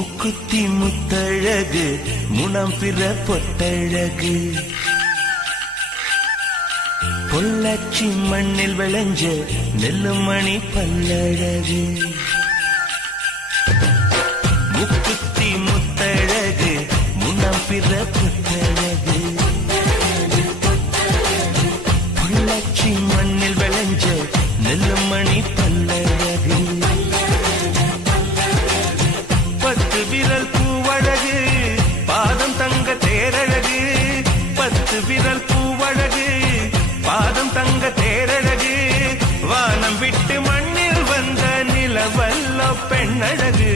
முக்குத்தி முத்தழகு முனம் பிற பொட்டழகு பொள்ளாச்சி மண்ணில் விளைஞ்ச நெல்லுமணி பல்லழகு முக்குத்தி முத்தழகு முனம் பிற பொட்டழகு பொள்ளாச்சி மண்ணில் விளைஞ்ச நெல்லுமணி பல்லழகு பத்து விரல் பூவழகு பாதம் தங்க தேரழகு பத்து விரல் பூவழகு பாதம் தங்க தேரழகு வானம் விட்டு மண்ணில் வந்த நிலவல்ல பெண்ணழகு